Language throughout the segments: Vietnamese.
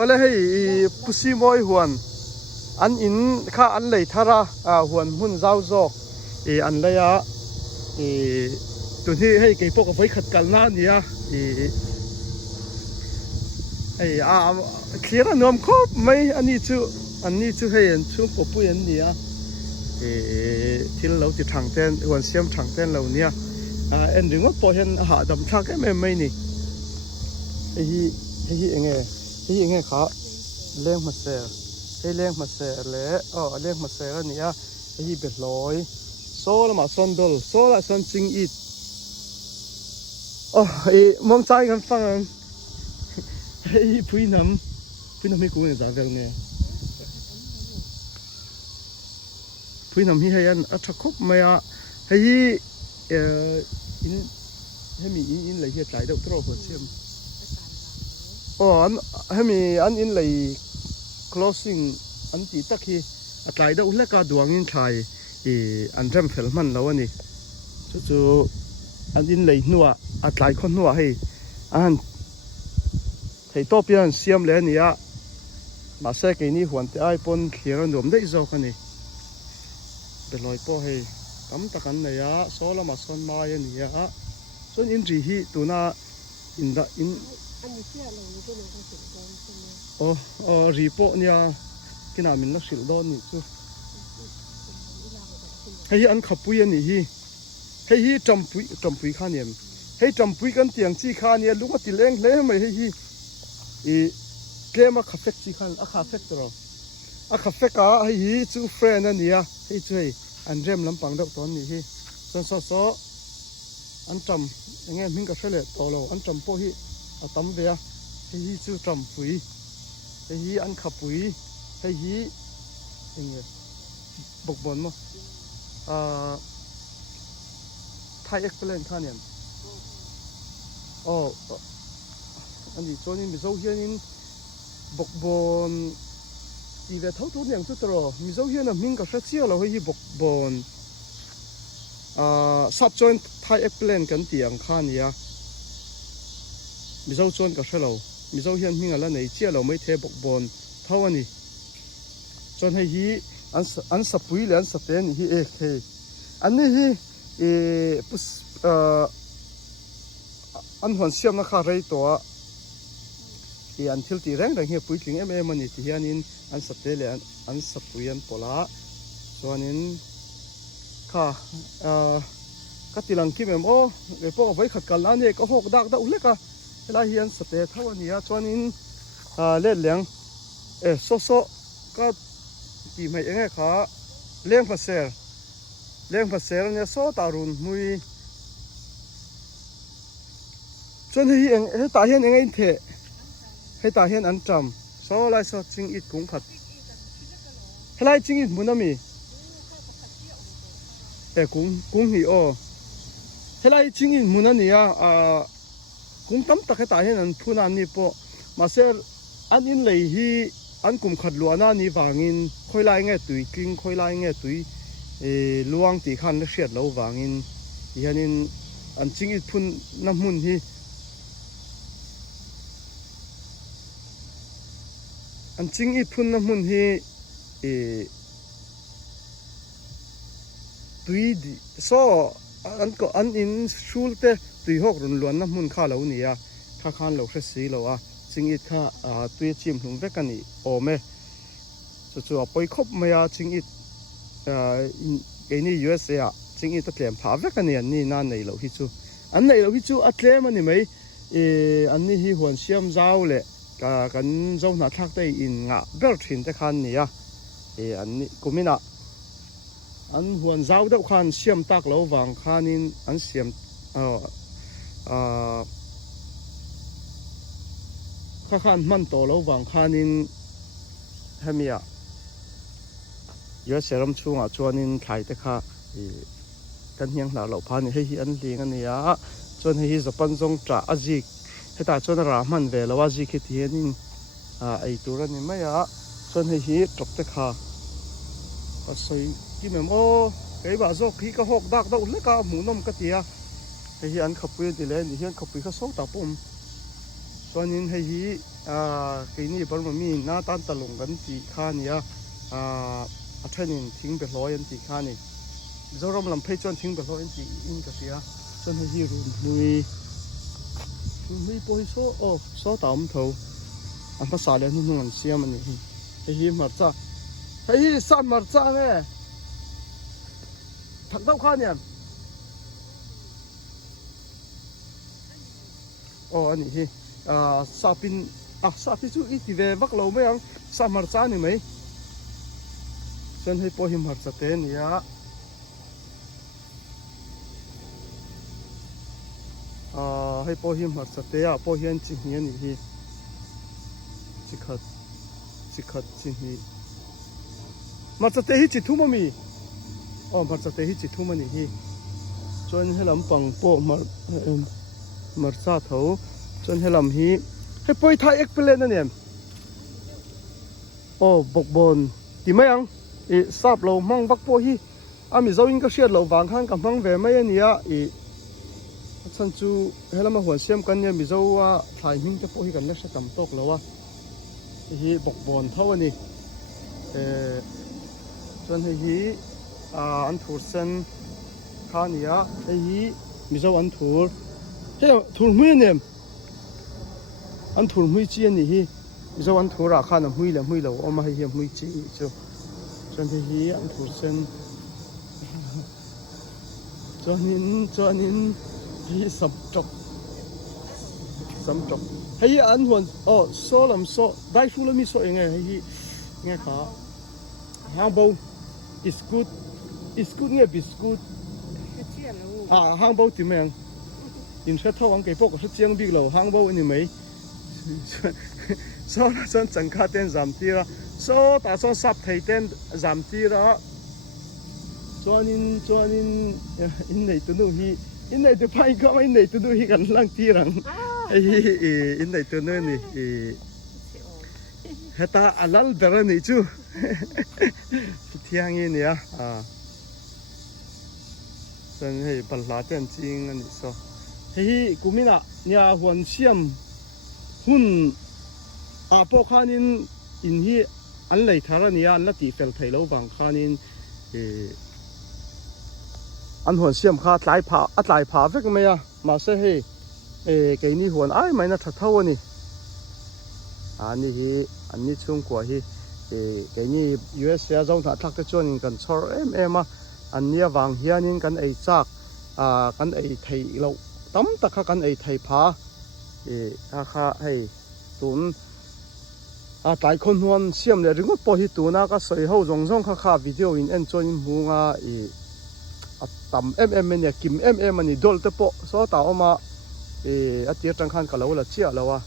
ole hei pusi moi huan an in kha an lei thara huan hun zau zok an leya tu hi hei ke pok vai khat kalna nia hei khira nom khop mai ani chu hei an chu popu an nia thil lo ti thang ten huan siam thang ten lo nia en ringot po hen ha dam thak em mai ni hei enge kha leng ma ser hei leng ma ser le leng ma ser ania hei be loi so la ma son dol so la son ching it mong chai kan phang hei pui nam hi ku ne za vel nge pui nam hi hei an a tha khop maya hei in hemi in lai hi tlai deuh tro ho siam hemi an in lei closing an ti tak hi atlai deuh hleka duangin thlai an rem fel man lo ani chu an in lei nuwa atlai khon nuwa hei an thei to pian siam le ania ma se ke ni huan te ai pon khira nom dei zo kani beloi po hei tam takan ne ya sola ma son mai ania chon in ri hi tuna in ripo nia kina min la sil don ni chu hei an khapui ani hi champui khaniem hei champui kan tiang chi khania lunga ti leng hle mai hi klema khafek chi khan a khafek tro a khafek a hi chu friend ania hei chu hei an rem lampang deuh ton ni hi so an cham nge Hming ka hrele to lo an cham po hi a tam ve a hei chu champui hei an khapui hei enge bokbon mo Thai excellent khanian ani chonin Mizo hianin bokbon ti ve thau tu niang chu tro Mizo hian a Hming ka hra chia lo hi bokbon sap join Thai excellent kan tiang khania Mizo chon ka hra lo Mizo hian Hming ala nei chia lo mai the bokbon thau ani chon hei hi an sapui le an saten hi he ani hi an huan siam na kha rei to an thil ti reng hi pui tling em ani ti hianin an sate le an sapui an pola chuanin kha katilang kim em le po vai khat kal na ne ka hok dak da uleka la hian sate thawani a chuanin le leng so ka ti mai enge kha leng phaser ne so tarun mui chon hi eng he ta hian enge the he ta hian an tram so lai so ching it kung khat helai ching it munami kung hi helai ching it munania kung tam tak he ta hian an phuna ni po ma ser an in lei hi an kum khat luana ni wangin khoilai nge tui king khoilai nge tui luang ti khan le hriat lo wangin hianin an ching it phun na mun hi an ching it phun na mun hi tui di so an in shulte tui hok run luan na mun kha lo ni a khan lo hre si lo a ching it kha tui chim hlung vek ani ome chu apoi khop maya ching it ke ni USA a ching it tlem pha vek ani an ni na nei lo hi chu an nei lo hi chu a tlem ani mai an ni hi huan siam zau le kan zo na thak te in nga ber thin te khan ni a an ni kumina an huan zau deuh khan siam tak lo wang khanin an siam khan man to lo wang khanin hamia yo seram chunga chuanin thlai te kha kan hiang hla lo phani hei an ling ania chuan hei Japan zong tra azik heta chuan ra man ve lo azik hi tianin ai turani maya chuan hei tok te kha asoi ki memo cái bà zo khi ka hok dak đâu lấy ka mu nom ka tia hei an khapui ti le ni hian khapui kha so ta pum chuanin hei hi cái ni bar ma mi na tan talung kan ti kha nia a thenin thing be hloi an ti kha ni zoram lam phei chuan thing be hloi an ti in ka sia chuan hei hi run hlui poi so tam tho an pa sa le nu an siam ani hei hi marcha hei hi san marcha nge thằng đâu kha niam anh hi sapin sapi chu iti ve vak lo me ang sa marcha ni mai chen hei po hi marcha te nia hei po hi marcha te a po hian chi hi ani hi chi khat chi hi marcha te hi chi thu ma mi marcha te hi chi thu ma ni hi chuan helam pang po marcha tho chuan helam hi hei poi thai ek pele na nem bok bon ti mai ang sap lo mang vak po hi ami zo in ka hriat lo wang khang ka mang ve mai ania chan chu helama huan siam kan nia mizo a thlai hming te po hi kan la hre tam tok lo a hi bok bon tho ani chuan hei hi an thur sen kha nia hei hi mizo an thur hei thur hmui nem an thur hmui chi ani hi mizo an thur a kha na hmui lo oma hei hi hmui chi chu chuan hei hi an thur sen chuanin hi sam chok hei an huan so lam so dai fu lo mi so enge hei hi nge kha hang bo biscuit nge biscuit hang bo ti meng in se thau ang ke pok se chiang big lo hang bo ani mai so na son chang kha ten zam ti ra so ta so sap thei ten zam ti ra chuanin in nei tu nu hi in nei tu phai ko in nei tu nu hi kan lang ti rang in nei tu nu ni heta alal dara ni chu thiang in ya sen hei palha ten ching ani so hei kumina nia huan siam hun po khanin in hi an lei thara nia an la ti fel thei lo wang khanin an huan siam kha tlai pha vek me ya ma se hei ke ni huan ai mai na tha thau ani ani hi an ni chung kwa hi ke ni US ya zong tha thak te chuan in kan chor em a an nia wang hianin kan ei chak kan ei thei lo tam takha kan ei thei pha kha hei tun tai khon huan siam le ringot po hi tuna ka soi ho zong kha video in en chuan in hunga tam ne kim ani dol te po so ta oma atir tang khan ka lo la chia lo wa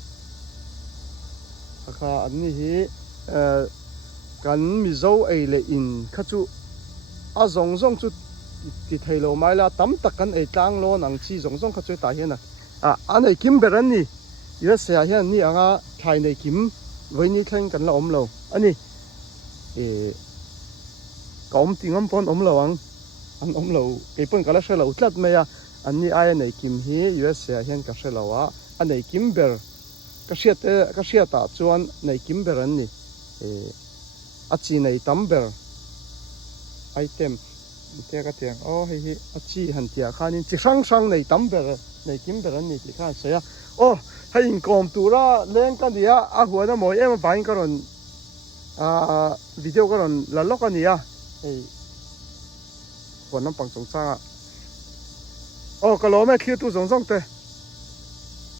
kha an ni hi kan mizo ei le in kha chu a zong chu ti thei lo mai la tam tak kan ei tlang lo nang chi zong kha chu ta hian an ei kim beran ni ya se hian ni anga thai nei kim voi ni thleng kan la om lo ani ka om tingam pon om lo ang an om lo ke pon kala hre lo tlat me ya an ni ai nei kim hi US se hian ka hre lo a an nei kim ber ka hriat ta chuan nei kim ber an ni a chi nei tam ber item te ka tiang hei hi a chi han tia khanin chi sang nei tam ber nei kim ber an ni ti khan se ya hei in kom tura leng kan dia a huana moi em bain karon video karon la lok ania hei huan nam pang chong changa ka lo me khiu tu zong te